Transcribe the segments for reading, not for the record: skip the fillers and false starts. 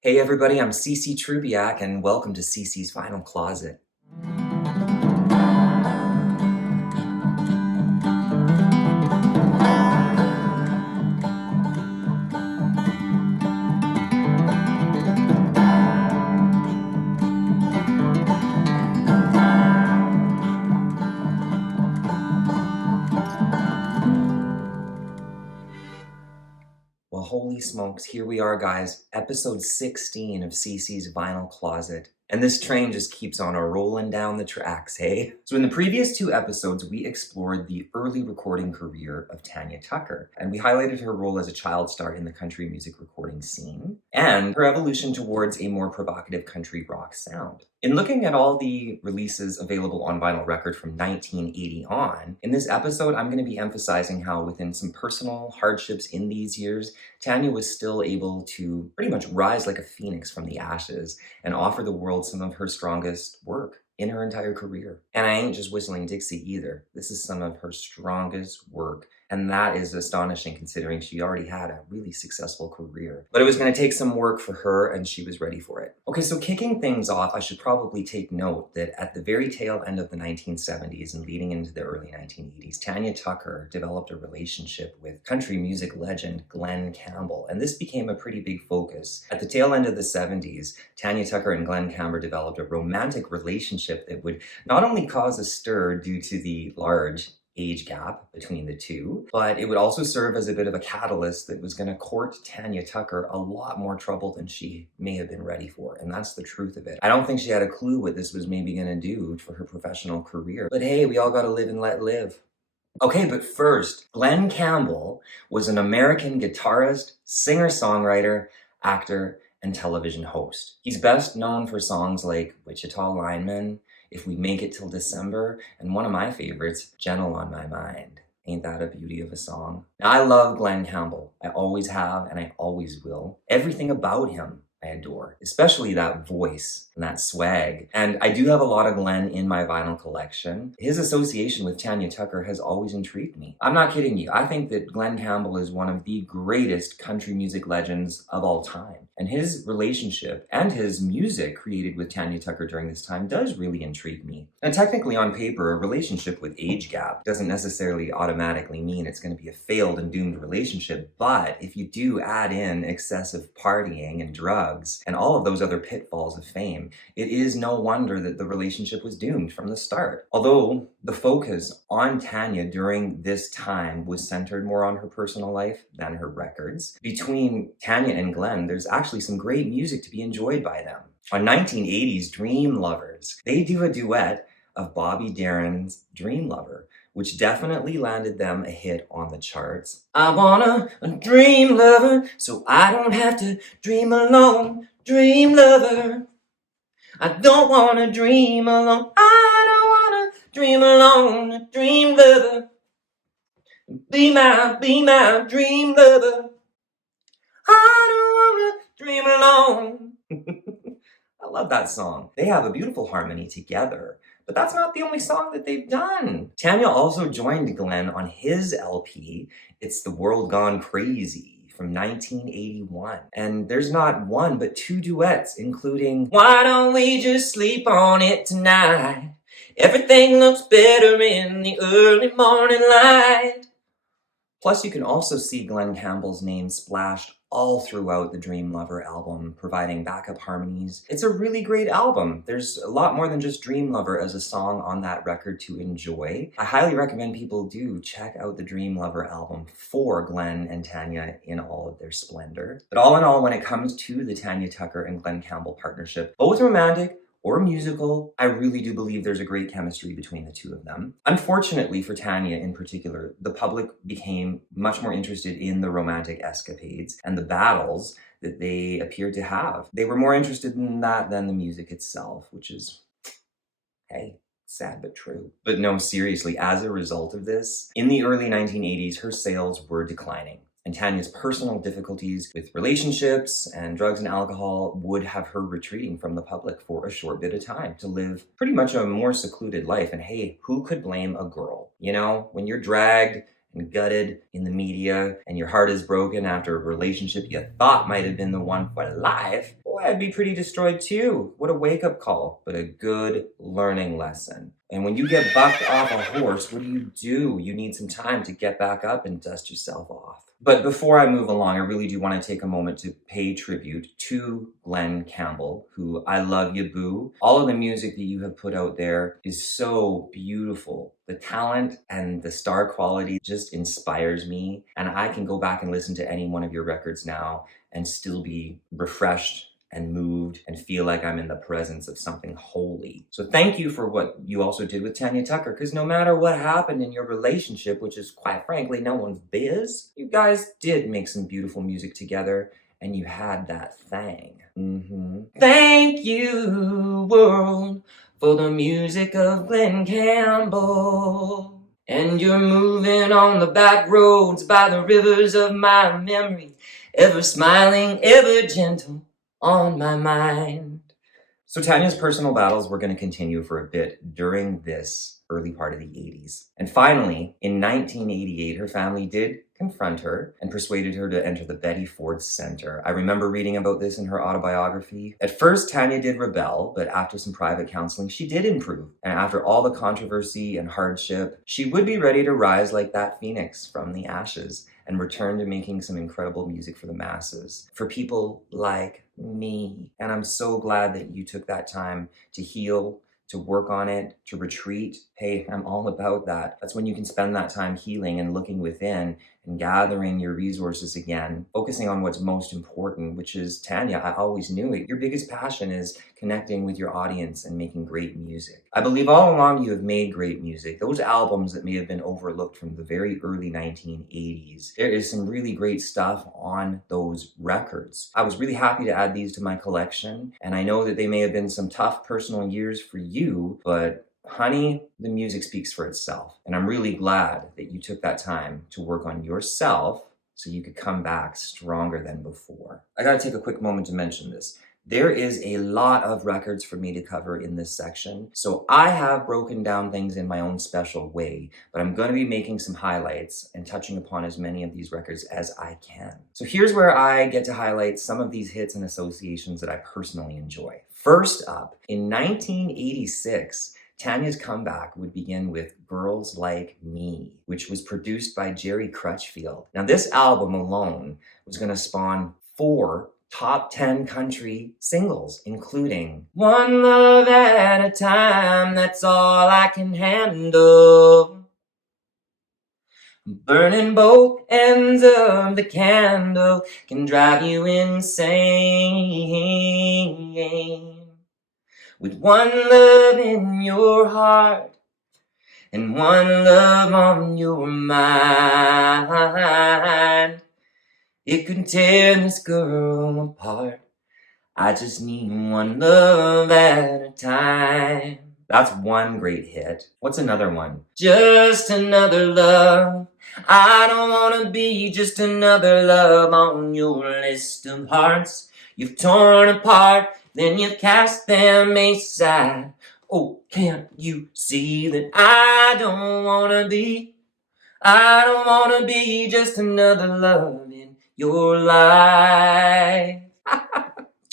Hey everybody, I'm Trubiak and welcome to Cece's Vinyl Closet. Well, holy smokes, here we are, guys. Episode 16 of Cece's Vinyl Closet. And this train just keeps on rolling down the tracks, hey? So in the previous two episodes, we explored the early recording career of Tanya Tucker, and we highlighted her role as a child star in the country music recording scene, and her evolution towards a more provocative country rock sound. In looking at all the releases available on vinyl record from 1980 on, in this episode, I'm going to be emphasizing how within some personal hardships in these years, Tanya was still able to pretty much rise like a phoenix from the ashes and offer the world some of her strongest work in her entire career. And I ain't just whistling Dixie either. This is some of her strongest work. And that is astonishing considering she already had a really successful career. But it was going to take some work for her and she was ready for it. Okay, so kicking things off, I should probably take note that at the very tail end of the 1970s and leading into the early 1980s, Tanya Tucker developed a relationship with country music legend Glen Campbell. And this became a pretty big focus. At the tail end of the 70s, Tanya Tucker and Glen Campbell developed a romantic relationship that would not only cause a stir due to the large age gap between the two, but it would also serve as a bit of a catalyst that was going to court Tanya Tucker a lot more trouble than she may have been ready for. And that's the truth of it. I don't think she had a clue what this was maybe going to do for her professional career. But hey, we all got to live and let live. Okay, but first, Glen Campbell was an American guitarist, singer-songwriter, actor, and television host. He's best known for songs like Wichita Lineman, If We Make It Till December, and one of my favorites, Gentle on My Mind. Ain't that a beauty of a song? Now, I love Glen Campbell. I always have, and I always will. Everything about him I adore, especially that voice and that swag. And I do have a lot of Glen in my vinyl collection. His association with Tanya Tucker has always intrigued me. I'm not kidding you. I think that Glen Campbell is one of the greatest country music legends of all time. And his relationship and his music created with Tanya Tucker during this time does really intrigue me. And technically on paper, a relationship with age gap doesn't necessarily automatically mean it's going to be a failed and doomed relationship. But if you do add in excessive partying and drugs, and all of those other pitfalls of fame, it is no wonder that the relationship was doomed from the start. Although the focus on Tanya during this time was centered more on her personal life than her records. Between Tanya and Glen, there's actually some great music to be enjoyed by them. On 1980's Dream Lovers, they do a duet of Bobby Darin's Dream Lover, which definitely landed them a hit on the charts. I want a dream lover, so I don't have to dream alone. Dream lover. I don't want to dream alone. I don't want to dream alone. A dream lover. Be my dream lover. I don't want to dream alone. I love that song. They have a beautiful harmony together. But that's not the only song that they've done. Tanya also joined Glen on his LP, It's the World Gone Crazy, from 1981. And there's not one, but two duets, including Why Don't We Just Sleep On It Tonight? Everything looks better in the early morning light. Plus, you can also see Glen Campbell's name splashed all throughout the Dream Lover album, providing backup harmonies. It's a really great album. There's a lot more than just Dream Lover as a song on that record to enjoy. I highly recommend people do check out the Dream Lover album for Glen and Tanya in all of their splendor. But all in all, when it comes to the Tanya Tucker and Glen Campbell partnership, both romantic or musical, I really do believe there's a great chemistry between the two of them. Unfortunately for Tanya in particular, the public became much more interested in the romantic escapades and the battles that they appeared to have. They were more interested in that than the music itself, which is, hey, sad but true. But no, seriously, as a result of this, in the early 1980s, her sales were declining. And Tanya's personal difficulties with relationships and drugs and alcohol would have her retreating from the public for a short bit of time to live pretty much a more secluded life. And hey, who could blame a girl? You know, when you're dragged and gutted in the media and your heart is broken after a relationship you thought might have been the one for life, boy, boy, I'd be pretty destroyed too. What a wake-up call, but a good learning lesson. And when you get bucked off a horse, what do? You need some time to get back up and dust yourself off. But before I move along, I really do want to take a moment to pay tribute to Glen Campbell, who I love you, boo. All of the music that you have put out there is so beautiful. The talent and the star quality just inspires me. And I can go back and listen to any one of your records now and still be refreshed and moved and feel like I'm in the presence of something holy. So thank you for what you also did with Tanya Tucker, because no matter what happened in your relationship, which is quite frankly no one's biz, you guys did make some beautiful music together and you had that thing. Thank you, world, for the music of Glen Campbell. And you're moving on the back roads by the rivers of my memory, ever smiling, ever gentle on my mind. So Tanya's personal battles were going to continue for a bit during this early part of the 80s. And finally, in 1988, her family did confront her and persuaded her to enter the Betty Ford Center. I remember reading about this in her autobiography. At first, Tanya did rebel, but after some private counseling, she did improve. And after all the controversy and hardship, she would be ready to rise like that phoenix from the ashes and return to making some incredible music for the masses, for people like me. And I'm so glad that you took that time to heal, to work on it, to retreat. Hey, I'm all about that. That's when you can spend that time healing and looking within and gathering your resources again, focusing on what's most important, which is, Tanya, I always knew it. Your biggest passion is connecting with your audience and making great music. I believe all along you have made great music. Those albums that may have been overlooked from the very early 1980s, there is some really great stuff on those records. I was really happy to add these to my collection, and I know that they may have been some tough personal years for you, but honey, the music speaks for itself. And I'm really glad that you took that time to work on yourself so you could come back stronger than before. I gotta take a quick moment to mention this. There is a lot of records for me to cover in this section, so I have broken down things in my own special way, but I'm going to be making some highlights and touching upon as many of these records as I can. So here's where I get to highlight some of these hits and associations that I personally enjoy. First up, in 1986, Tanya's comeback would begin with Girls Like Me, which was produced by Jerry Crutchfield. Now, this album alone was going to spawn 4 top 10 country singles, including One Love at a Time, That's All I Can Handle, Burning Both Ends of the Candle Can Drive You Insane, With One Love in Your Heart and One Love on Your Mind, it could tear this girl apart. I just need one love at a time. That's one great hit. What's another one? Just another love. I don't wanna be just another love on your list of hearts you've torn apart, then you've cast them aside. Oh, can't you see that I don't wanna be just another love in your life.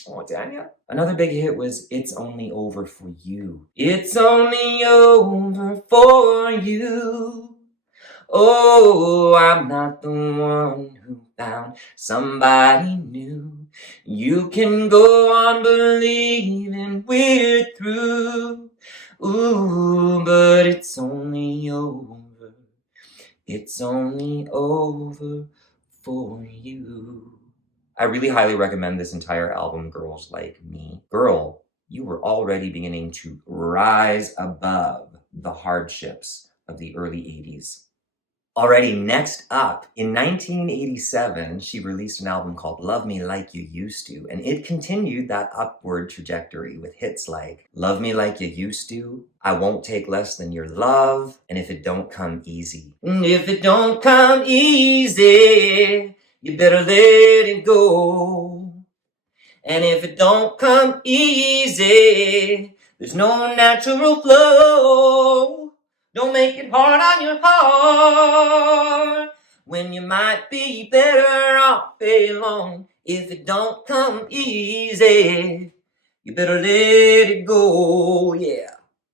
Oh, Tanya. Another big hit was It's Only Over For You. It's only over for you. Oh, I'm not the one who found somebody new. You can go on believing we're through. Ooh, but it's only over. It's only over for you. I really highly recommend this entire album, Girls Like Me. Girl, you were already beginning to rise above the hardships of the early 80s. Alrighty, next up, in 1987, she released an album called Love Me Like You Used To, and it continued that upward trajectory with hits like Love Me Like You Used To, I Won't Take Less Than Your Love, and If It Don't Come Easy. If it don't come easy, you better let it go. And if it don't come easy, there's no natural flow. Don't make it hard on your heart when you might be better off alone. If it don't come easy, you better let it go, yeah.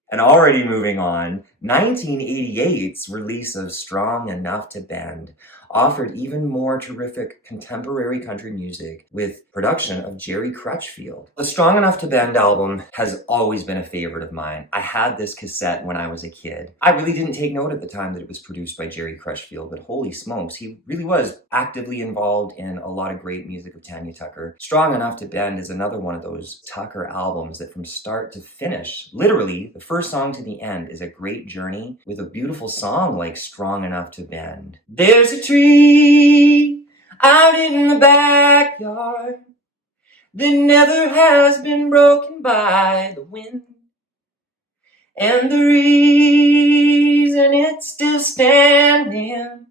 And already moving on, 1988's release of Strong Enough to Bend offered even more terrific contemporary country music with production of Jerry Crutchfield. The Strong Enough to Bend album has always been a favorite of mine. I had this cassette when I was a kid. I really didn't take note at the time that it was produced by Jerry Crutchfield, but holy smokes, he really was actively involved in a lot of great music of Tanya Tucker. Strong Enough to Bend is another one of those Tucker albums that from start to finish, literally the first song to the end is a great journey with a beautiful song like Strong Enough to Bend. There's a tree out in the backyard that never has been broken by the wind. And the reason it's still standing,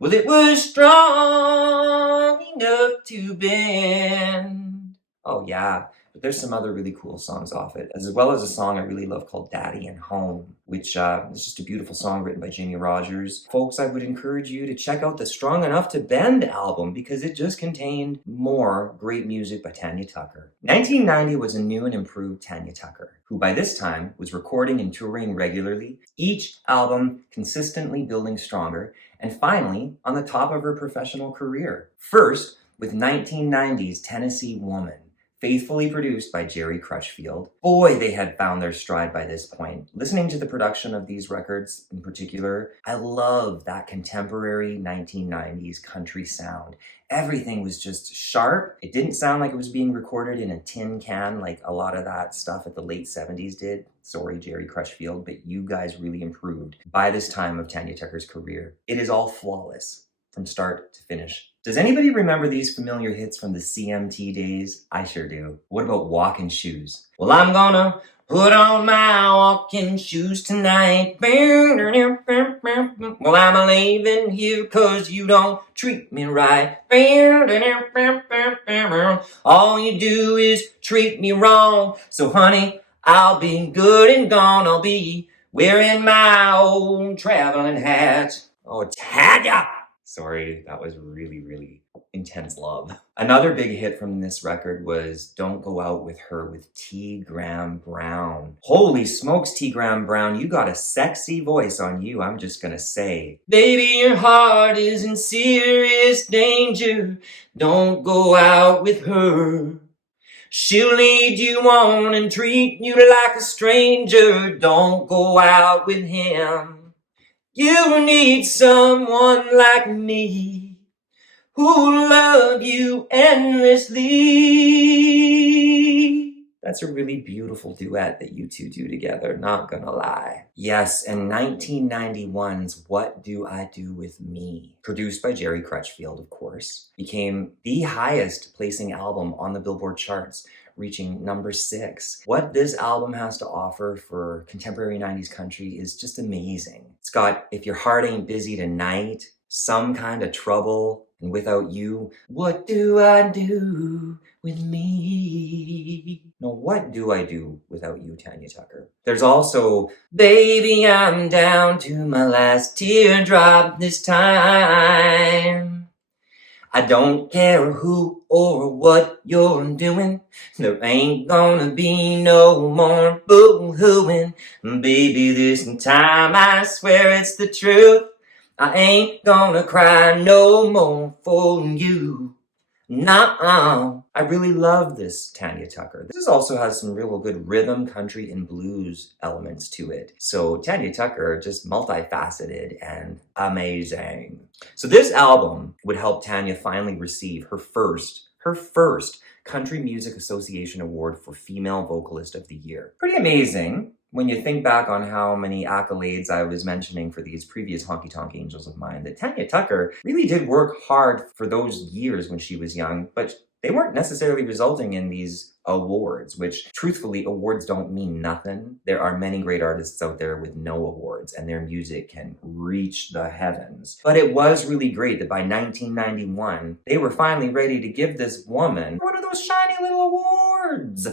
well, it was strong enough to bend. Oh yeah, but there's some other really cool songs off it, as well as a song I really love called Daddy and Home, which is just a beautiful song written by Jimmie Rogers. Folks, I would encourage you to check out the Strong Enough to Bend album because it just contained more great music by Tanya Tucker. 1990 was a new and improved Tanya Tucker, who by this time was recording and touring regularly, each album consistently building stronger, and finally on the top of her professional career. First, with 1990's Tennessee Woman, faithfully produced by Jerry Crutchfield. Boy, they had found their stride by this point. Listening to the production of these records in particular, I love that contemporary 1990s country sound. Everything was just sharp. It didn't sound like it was being recorded in a tin can like a lot of that stuff at the late 70s did. Sorry, Jerry Crutchfield, but you guys really improved by this time of Tanya Tucker's career. It is all flawless from start to finish. Does anybody remember these familiar hits from the CMT days? I sure do. What about Walking Shoes? Well, I'm gonna put on my walking shoes tonight. Well, I'm leaving here 'cause you don't treat me right. All you do is treat me wrong. So honey, I'll be good and gone. I'll be wearing my old traveling hat. Oh, Tanya! Sorry, that was really, really intense love. Another big hit from this record was Don't Go Out With Her with T. Graham Brown. Holy smokes, T. Graham Brown, you got a sexy voice on you, I'm just gonna say. Baby, your heart is in serious danger. Don't go out with her. She'll lead you on and treat you like a stranger. Don't go out with him. You need someone like me who'll love you endlessly. That's a really beautiful duet that you two do together, not gonna lie. Yes, and 1991's What Do I Do With Me, produced by Jerry Crutchfield, of course, became the highest placing album on the Billboard charts, reaching number 6. What this album has to offer for contemporary 90s country is just amazing. It's got If Your Heart Ain't Busy Tonight, Some Kind of Trouble, and Without You, What Do I Do With Me? No, what do I do without you, Tanya Tucker? There's also Baby, I'm down to my last teardrop this time. I don't care who or what you're doing. There ain't gonna be no more boo-hooing. Baby, this time I swear it's the truth. I ain't gonna cry no more for you. Nuh-uh. I really love this Tanya Tucker. This also has some real good rhythm, country, and blues elements to it. So Tanya Tucker, just multifaceted and amazing. So this album would help Tanya finally receive her first Country Music Association Award for Female Vocalist of the Year. Pretty amazing when you think back on how many accolades I was mentioning for these previous Honky Tonk Angels of mine, that Tanya Tucker really did work hard for those years when she was young, but they weren't necessarily resulting in these awards, which truthfully, awards don't mean nothing. There are many great artists out there with no awards, and their music can reach the heavens. But it was really great that by 1991, they were finally ready to give this woman one of those shiny little awards.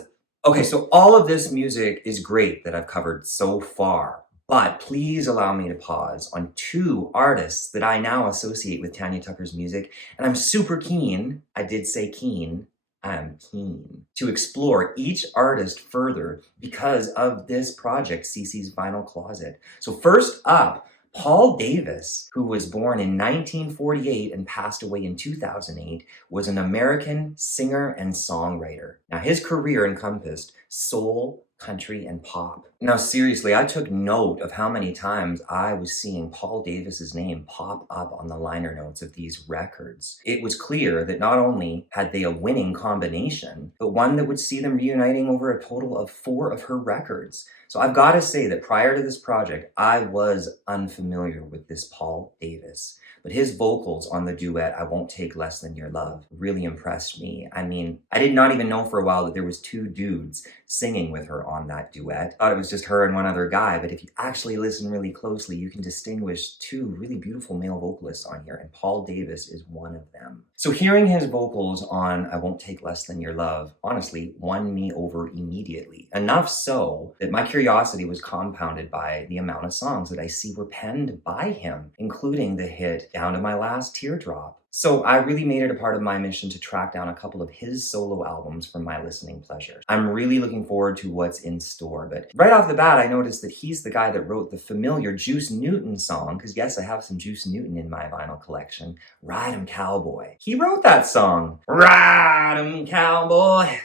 Okay, so all of this music is great that I've covered so far, But please allow me to pause on two artists that I now associate with Tanya Tucker's music, and I'm super keen, I did say keen, I'm keen to explore each artist further because of this project, CC's Vinyl Closet. So first up, Paul Davis, who was born in 1948 and passed away in 2008, was an American singer and songwriter. Now, his career encompassed soul, country, and pop. Now, seriously, I took note of how many times I was seeing Paul Davis's name pop up on the liner notes of these records. It was clear that not only had they a winning combination, but one that would see them reuniting over a total of 4 of her records. So I've got to say that prior to this project, I was unfamiliar with this Paul Davis. But his vocals on the duet, I Won't Take Less Than Your Love, really impressed me. I mean, I did not even know for a while that there was 2 dudes singing with her on that duet. I thought it was just her and one other guy, but if you actually listen really closely, you can distinguish 2 really beautiful male vocalists on here, and Paul Davis is one of them. So hearing his vocals on I Won't Take Less Than Your Love, honestly, won me over immediately. Enough so that my curiosity was compounded by the amount of songs that I see were penned by him, including the hit Down to My Last Teardrop. So I really made it a part of my mission to track down a couple of his solo albums for my listening pleasure. I'm really looking forward to what's in store, but right off the bat, I noticed that he's the guy that wrote the familiar Juice Newton song, because yes, I have some Juice Newton in my vinyl collection, Ride 'em Cowboy. He wrote that song. Ride 'em Cowboy.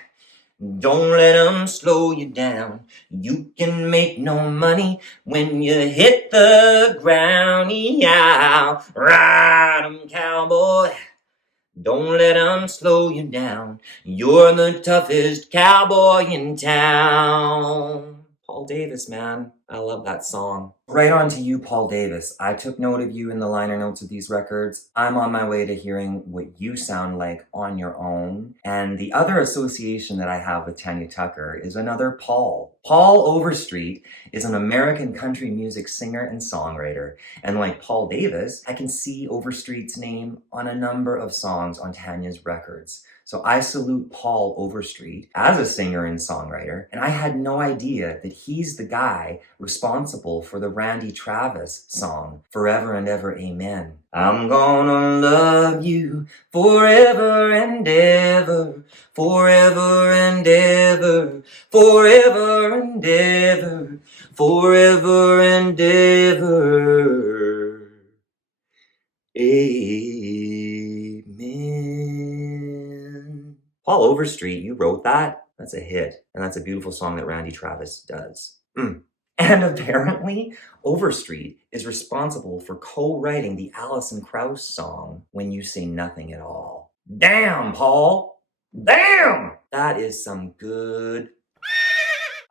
Don't let 'em slow you down. You can make no money when you hit the ground. Yeah, ride 'em, cowboy. Don't let 'em slow you down. You're the toughest cowboy in town. Paul Davis, man. I love that song. Right on to you, Paul Davis. I took note of you in the liner notes of these records. I'm on my way to hearing what you sound like on your own. And the other association that I have with Tanya Tucker is another Paul. Paul Overstreet is an American country music singer and songwriter. And like Paul Davis, I can see Overstreet's name on a number of songs on Tanya's records. So I salute Paul Overstreet as a singer and songwriter, and I had no idea that he's the guy responsible for the Randy Travis song, Forever and Ever Amen. I'm gonna love you forever and ever, forever and ever, forever and ever, forever and ever. Amen. Paul Overstreet, you wrote that? That's a hit. And that's a beautiful song that Randy Travis does. And apparently, Overstreet is responsible for co-writing the Alison Krauss song, When You Say Nothing at All. Damn, Paul! Damn! That is some good...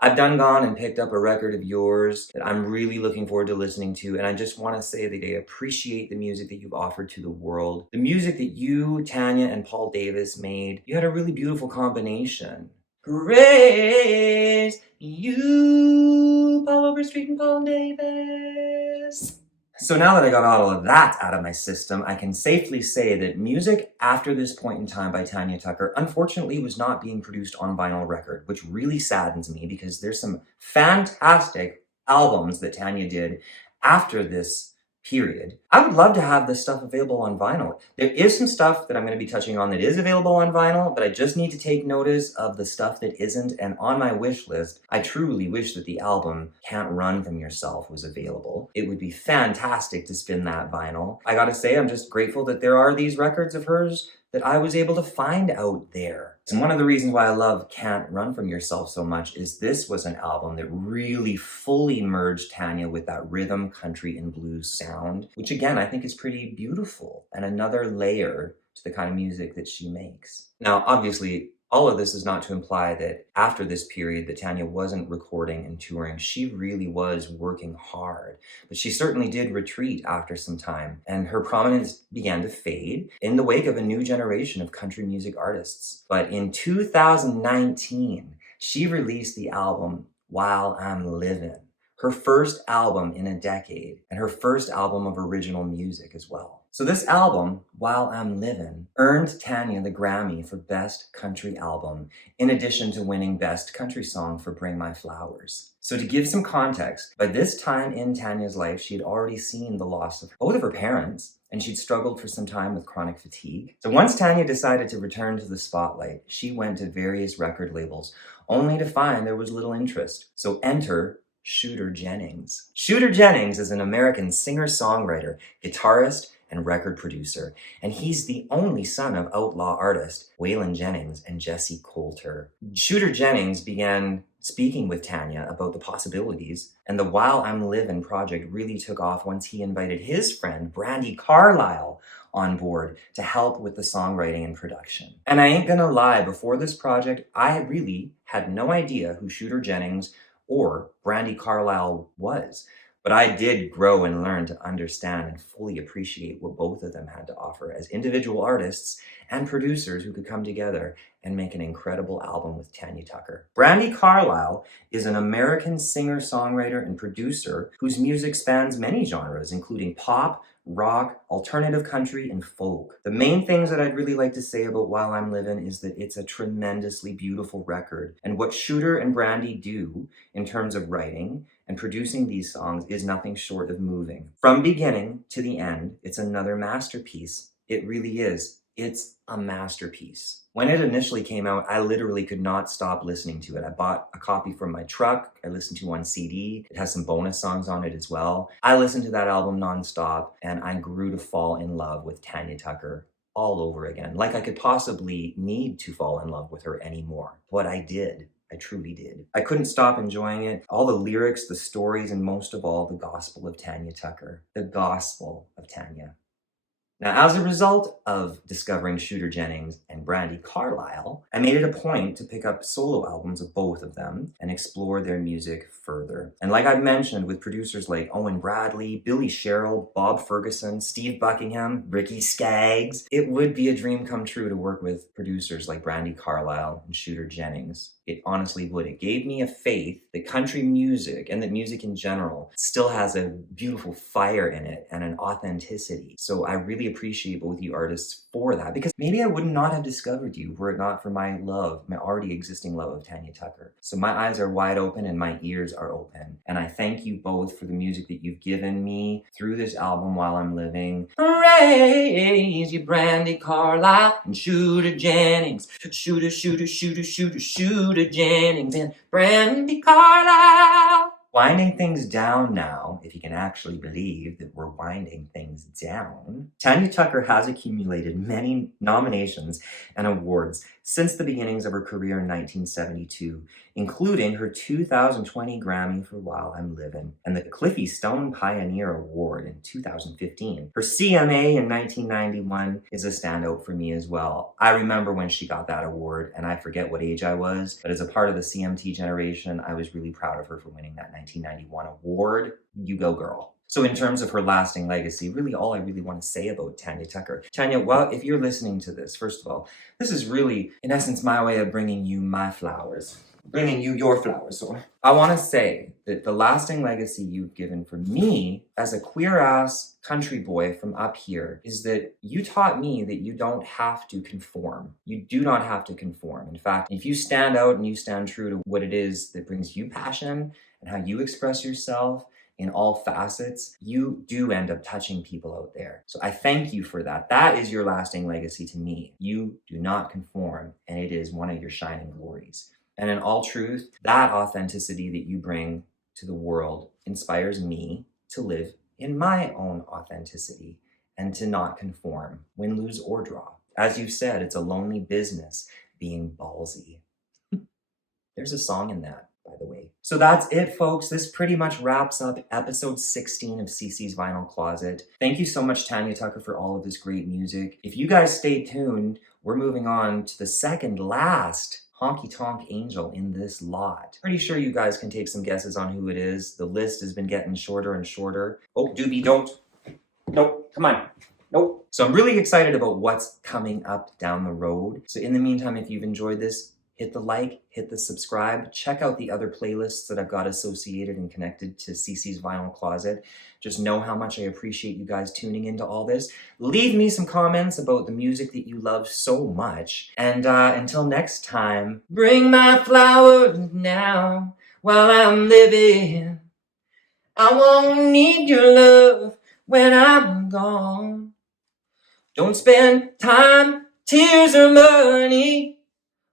I've done gone and picked up a record of yours that I'm really looking forward to listening to, and I just want to say that I appreciate the music that you've offered to the world. The music that you, Tanya, and Paul Davis made, you had a really beautiful combination. Praise you, Paul Overstreet and Paul Davis. So now that I got all of that out of my system, I can safely say that music after this point in time by Tanya Tucker unfortunately was not being produced on vinyl record, which really saddens me because there's some fantastic albums that Tanya did after this period. I would love to have this stuff available on vinyl. There is some stuff that I'm going to be touching on that is available on vinyl, but I just need to take notice of the stuff that isn't, and on my wish list, I truly wish that the album Can't Run From Yourself was available. It would be fantastic to spin that vinyl. I gotta say, I'm just grateful that there are these records of hers that I was able to find out there. And one of the reasons why I love Can't Run From Yourself so much is this was an album that really fully merged Tanya with that rhythm, country, and blues sound, which again, I think is pretty beautiful and another layer to the kind of music that she makes. Now, obviously, all of this is not to imply that after this period that Tanya wasn't recording and touring. She really was working hard, but she certainly did retreat after some time, and her prominence began to fade in the wake of a new generation of country music artists. But in 2019, she released the album While I'm Livin', her first album in a decade, and her first album of original music as well. So this album, While I'm Livin', earned Tanya the Grammy for Best Country Album, in addition to winning Best Country Song for Bring My Flowers. So to give some context, by this time in Tanya's life, she had already seen the loss of both of her parents, and she'd struggled for some time with chronic fatigue. So once Tanya decided to return to the spotlight, she went to various record labels, only to find there was little interest. So enter Shooter Jennings. Shooter Jennings is an American singer-songwriter, guitarist, and record producer, and he's the only son of outlaw artist Waylon Jennings and Jesse Coulter. Shooter Jennings began speaking with Tanya about the possibilities, and the While I'm Livin' project really took off once he invited his friend Brandi Carlile on board to help with the songwriting and production. And I ain't gonna lie, before this project, I really had no idea who Shooter Jennings or Brandi Carlile was. But I did grow and learn to understand and fully appreciate what both of them had to offer as individual artists and producers who could come together and make an incredible album with Tanya Tucker. Brandi Carlile is an American singer-songwriter and producer whose music spans many genres, including pop, rock, alternative country, and folk. The main things that I'd really like to say about While I'm Livin' is that it's a tremendously beautiful record, and what Shooter and Brandi do in terms of writing and producing these songs is nothing short of moving. From beginning to the end, it's another masterpiece. It really is. It's a masterpiece. When it initially came out, I literally could not stop listening to it. I bought a copy from my truck. I listened to it on CD. It has some bonus songs on it as well. I listened to that album nonstop, and I grew to fall in love with Tanya Tucker all over again. Like I could possibly need to fall in love with her anymore. But I did. I truly did. I couldn't stop enjoying it. All the lyrics, the stories, and most of all, the gospel of Tanya Tucker. The gospel of Tanya. Now, as a result of discovering Shooter Jennings and Brandi Carlile, I made it a point to pick up solo albums of both of them and explore their music further. And like I mentioned, with producers like Owen Bradley, Billy Sherrill, Bob Ferguson, Steve Buckingham, Ricky Skaggs, it would be a dream come true to work with producers like Brandi Carlile and Shooter Jennings. It honestly would. It gave me a faith that country music and that music in general still has a beautiful fire in it and an authenticity. So I really appreciate both you artists for that, because maybe I would not have discovered you were it not for my love, my already existing love of Tanya Tucker. So my eyes are wide open and my ears are open. And I thank you both for the music that you've given me through this album While I'm Living. Praise you, Brandi Carlile and Shooter Jennings. Shooter Jennings and Brandi Carlile. Winding things down now, if you can actually believe that we're winding things down, Tanya Tucker has accumulated many nominations and awards since the beginnings of her career in 1972, including her 2020 Grammy for While I'm Livin' and the Cliffy Stone Pioneer Award in 2015. Her CMA in 1991 is a standout for me as well. I remember when she got that award, and I forget what age I was, but as a part of the CMT generation, I was really proud of her for winning that 1991 award. You go, girl. So in terms of her lasting legacy, really all I really want to say about Tanya Tucker. Tanya, well, if you're listening to this, first of all, this is really, in essence, my way of bringing you my flowers. Bringing you your flowers. So I want to say that the lasting legacy you've given for me as a queer-ass country boy from up here is that you taught me that you don't have to conform. You do not have to conform. In fact, if you stand out and you stand true to what it is that brings you passion and how you express yourself in all facets, you do end up touching people out there. So I thank you for that. That is your lasting legacy to me. You do not conform, and it is one of your shining glories. And in all truth, that authenticity that you bring to the world inspires me to live in my own authenticity and to not conform, win, lose, or draw. As you've said, it's a lonely business being ballsy. There's a song in that, by the way. So that's it, folks. This pretty much wraps up episode 16 of CC's Vinyl Closet. Thank you so much, Tanya Tucker, for all of this great music. If you guys stay tuned, we're moving on to the second last honky tonk angel in this lot. Pretty sure you guys can take some guesses on who it is. The list has been getting shorter and shorter. Oh, doobie, don't. Nope, come on. Nope. So I'm really excited about what's coming up down the road. So in the meantime, if you've enjoyed this, hit the like, hit the subscribe. Check out the other playlists that I've got associated and connected to CC's Vinyl Closet. Just know how much I appreciate you guys tuning into all this. Leave me some comments about the music that you love so much. And until next time, bring my flowers now while I'm living. I won't need your love when I'm gone. Don't spend time, tears, or money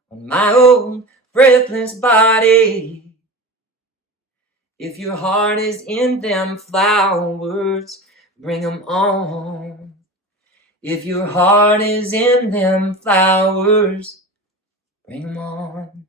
on my own breathless body. If your heart is in them flowers, bring them on. If your heart is in them flowers, bring them on.